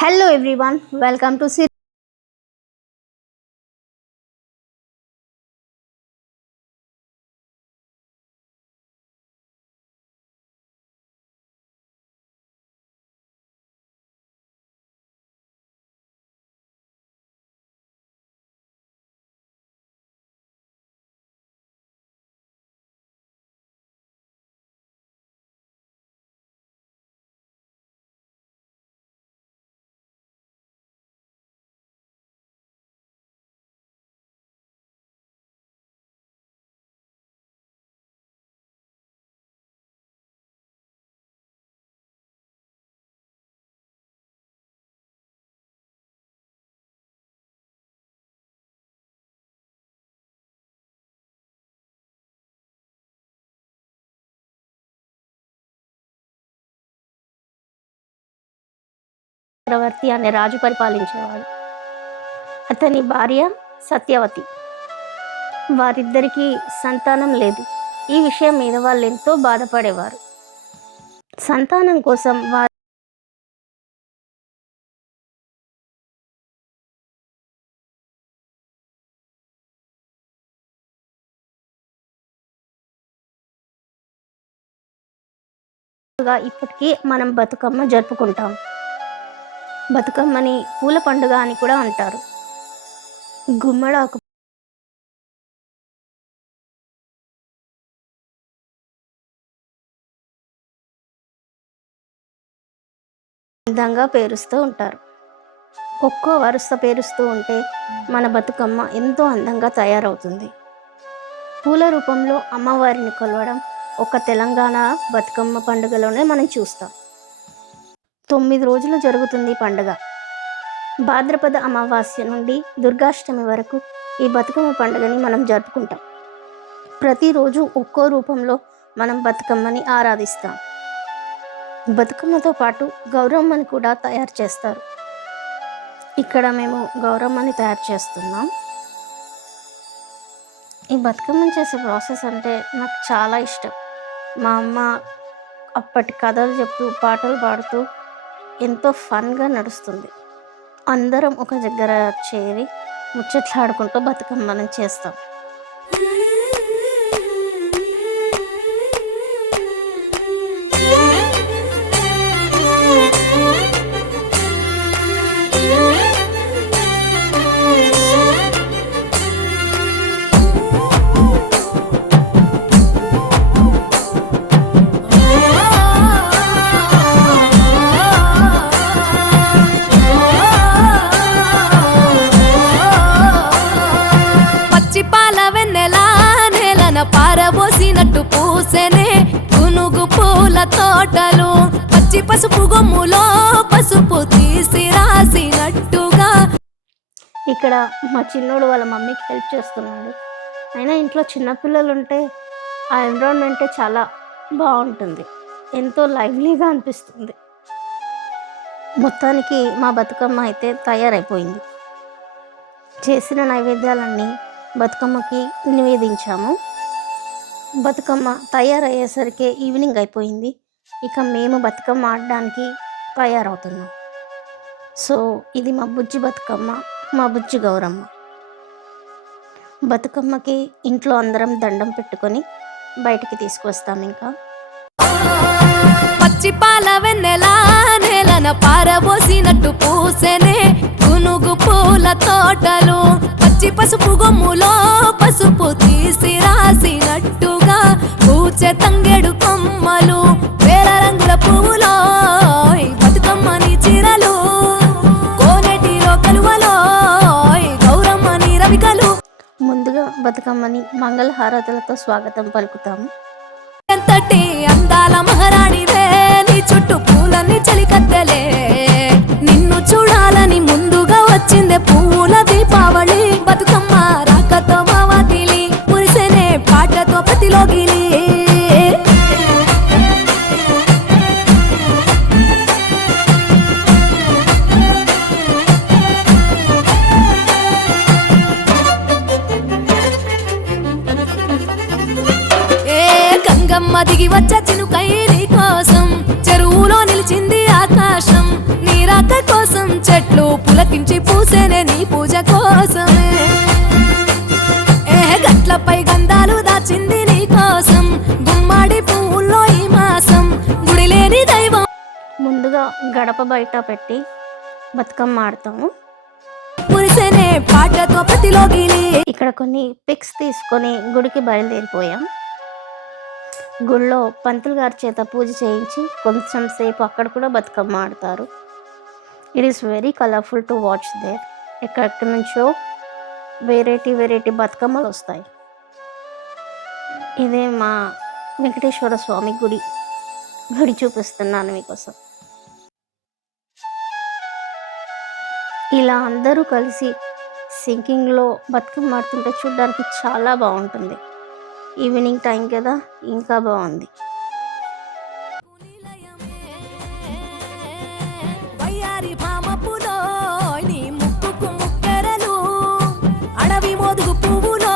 Hello everyone, welcome to చక్రవర్తి అనే రాజు పరిపాలించేవాడు. అతని భార్య సత్యవతి. వారిద్దరికీ సంతానం లేదు. ఈ విషయం మీద వాళ్ళు ఎంతో బాధపడేవారు. సంతానం కోసం వారు ఇప్పటికీ మనం బతుకమ్మ జరుపుకుంటాం. బతుకమ్మని పూల పండుగ అని కూడా అంటారు. గుమ్మడాకు అందంగా పేరుస్తూ ఉంటారు. ఒక్కో వరుస పేరుస్తూ ఉంటే మన బతుకమ్మ ఎంతో అందంగా తయారవుతుంది. పూల రూపంలో అమ్మవారిని కొలవడం ఒక తెలంగాణ బతుకమ్మ పండుగలోనే మనం చూస్తాం. 9 రోజులు జరుగుతుంది పండుగ. భాద్రపద అమావాస్య నుండి దుర్గాష్టమి వరకు ఈ బతుకమ్మ పండుగని మనం జరుపుకుంటాం. ప్రతిరోజు ఒక్కో రూపంలో మనం బతుకమ్మని ఆరాధిస్తాం. బతుకమ్మతో పాటు గౌరమ్మని కూడా తయారు చేస్తారు. ఇక్కడ మేము గౌరమ్మని తయారు చేస్తున్నాం. ఈ బతుకమ్మని చేసే ప్రాసెస్ అంటే నాకు చాలా ఇష్టం. మా అమ్మ అప్పటి కథలు చెప్తూ పాటలు పాడుతూ ఎంతో ఫన్గా నడుస్తుంది. అందరం ఒక దగ్గర చేరి ముచ్చట్లాడుకుంటూ బతుకమ్మని చేస్తాం. పారబోసినట్టు పూసెనే గునుగు పూల తోటలు, పచ్చి పసుపు గొమ్ములో పసుపు తీసి రాసినట్టుగా. ఇక్కడ మా చిన్నోడు వాళ్ళ మమ్మీకి హెల్ప్ చేస్తున్నాడు. అయినా ఇంట్లో చిన్నపిల్లలు ఉంటే ఆ ఎన్విరాన్మెంటే చాలా బాగుంటుంది, ఎంతో లైవ్లీగా అనిపిస్తుంది. మొత్తానికి మా బతుకమ్మ అయితే తయారైపోయింది. చేసిన నైవేద్యాలన్నీ బతుకమ్మకి నివేదించాము. బతుకమ్మ తయారయ్యేసరికి ఈవినింగ్ అయిపోయింది. ఇక మేము బతుకమ్మ ఆడడానికి తయారవుతున్నాం. సో ఇది మా బుజ్జి బతుకమ్మ, మా బుజ్జి గౌరమ్మ. బతుకమ్మకి ఇంట్లో అందరం దండం పెట్టుకొని బయటికి తీసుకొస్తాం. ఇంకా పచ్చి పాల వెన్నెలా నేలన పారబోసినట్టు పూసెనే గునుగు పూల తోటలు, పచ్చి పసుపు గొమ్ములో పసుపు తీసి రాసినట్టుగా. పూచె తంగెడు కొమ్మలు, వేల రంగుల పువ్వులో బతుకమ్మని చీరలు, కోనేటిలో కలువలో గౌరమ్మని రవికలు. ముందుగా బతుకమ్మని మంగళహారతులతో స్వాగతం పలుకుతాము. ఎంతటి అందాల మహారాణివే, నీ చుట్టూ పూలన్నీ చలికత్తెలే, నిన్ను చూడాలని ముందుగా వచ్చిందే పూల దీపావళి. బతుకమ్మ రాకతో మావాకిలి మురిసెనే పాటతో ప్రతిలోగిలి. గంగమ్మ దిగి వచ్చ చినుకై నీ కోసం, చెరువులో నిలిచింది ఆకాశం. నీ రాక కోసం మురిసేనే నీ పూజ కోసమే గట్లపై గంధాలు దాచింది నీ కోసం గుమ్మాడి పువ్వుల్లో ఈ మాసం గుడి లేని దైవం ముందుగా గడప బయట పెట్టి బతుకమ్మ ఆడతాము. మురిసేనే పాటతో ప్రతిలో గిలి ఇక్కడ కొన్ని పిక్స్ తీసుకొని గుడికి బయలుదేరిపోయాం. గుడిలో పంతులు గారి చేత పూజ చేయించి కొంచెం సేపు అక్కడ కూడా బతుకమ్మ ఆడతారు. It is very colourful to watch there. ఎక్కడెక్కడి నుంచో వెరైటీ బతుకమ్మలు వస్తాయి. ఇదే మా వెంకటేశ్వర స్వామి గుడి చూపిస్తున్నాను మీకోసం. ఇలా అందరూ కలిసి సింకింగ్లో బతుకమ్మ ఆడుతుంటే చూడడానికి చాలా బాగుంటుంది. ఈవినింగ్ టైం కదా, ఇంకా బాగుంది. వయ్యారి భామపులో నీ ముక్కుకు ముక్కెరలు అడవి మోదుగు పువ్వులో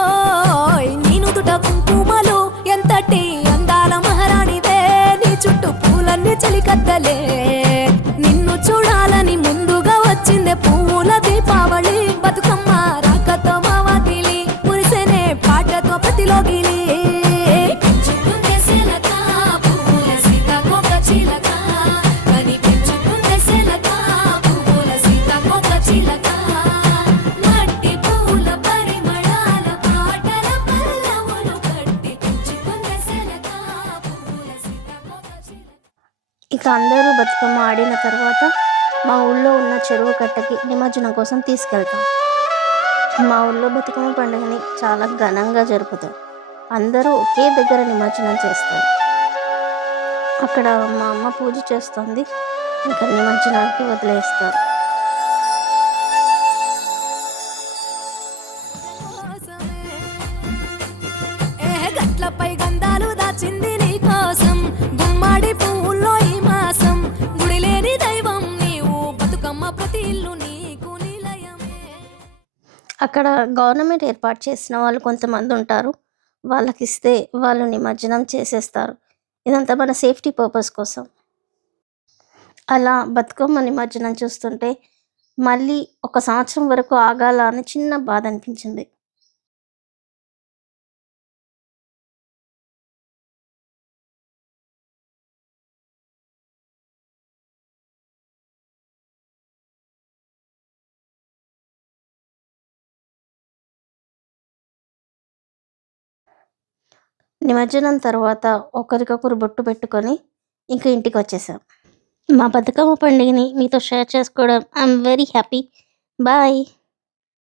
నీ నుదుట కుంకుమలు ఎంతటి అందాల మహారాణివే నీ చుట్టూ పూలన్నీ చలికత్తలే నిన్ను చూడాలని ముందుగా వచ్చిందే పువ్వుల దీపావళి బతుకమ్మ రాకతో మావాకిలి మురిసేనే పాటతో ప్రతిలో గిలి పెంచుకుందే శిలక పువ్వుల సీతాకోక చిలక కనిపించుకుందే శిలక పువ్వుల సీతాకోక చిలక మట్టి పూల పరిమళాల పాటల పల్లవులు కట్టి పెంచుకుందే శిలక పువ్వుల సీతాకోక చిలక. ఇక అందరూ బతుకమ్మ ఆడిన తర్వాత మా ఊళ్ళో ఉన్న చెరువు కట్టకి నిమజ్జనం కోసం తీసుకెళ్తాం. మా ఊళ్ళో బతుకమ్మ పండుగని చాలా ఘనంగా జరుపుతారు. అందరూ ఒకే దగ్గర నిమజ్జనం చేస్తారు. అక్కడ మా అమ్మ పూజ చేస్తుంది, ఇంకా నిమజ్జనానికి వదిలేస్తారు. గట్లపై గంధాలు దాచింది నీ కోసం గుమ్మాడి పువ్వుల్లో ఈ మాసం గుడి లేని దైవం నీవు బతుకమ్మ ప్రతి ఇల్లు నీకు నిలయమే. అక్కడ గవర్నమెంట్ ఏర్పాటు చేసిన వాళ్ళు కొంతమంది ఉంటారు. వాళ్ళకి ఇస్తే వాళ్ళు నిమజ్జనం చేసేస్తారు. ఇదంతా మన సేఫ్టీ పర్పస్ కోసం. అలా బతుకమ్మ నిమజ్జనం చూస్తుంటే మళ్ళీ ఒక సంవత్సరం వరకు ఆగాల అని చిన్న బాధ అనిపించింది. నిమజ్జనం తర్వాత ఒకరికొకరు బొట్టు పెట్టుకొని ఇంకా ఇంటికి వచ్చేసాం. మా బతుకమ్మ పండుగని మీతో షేర్ చేసుకోవడం ఐఎమ్ వెరీ హ్యాపీ. బాయ్.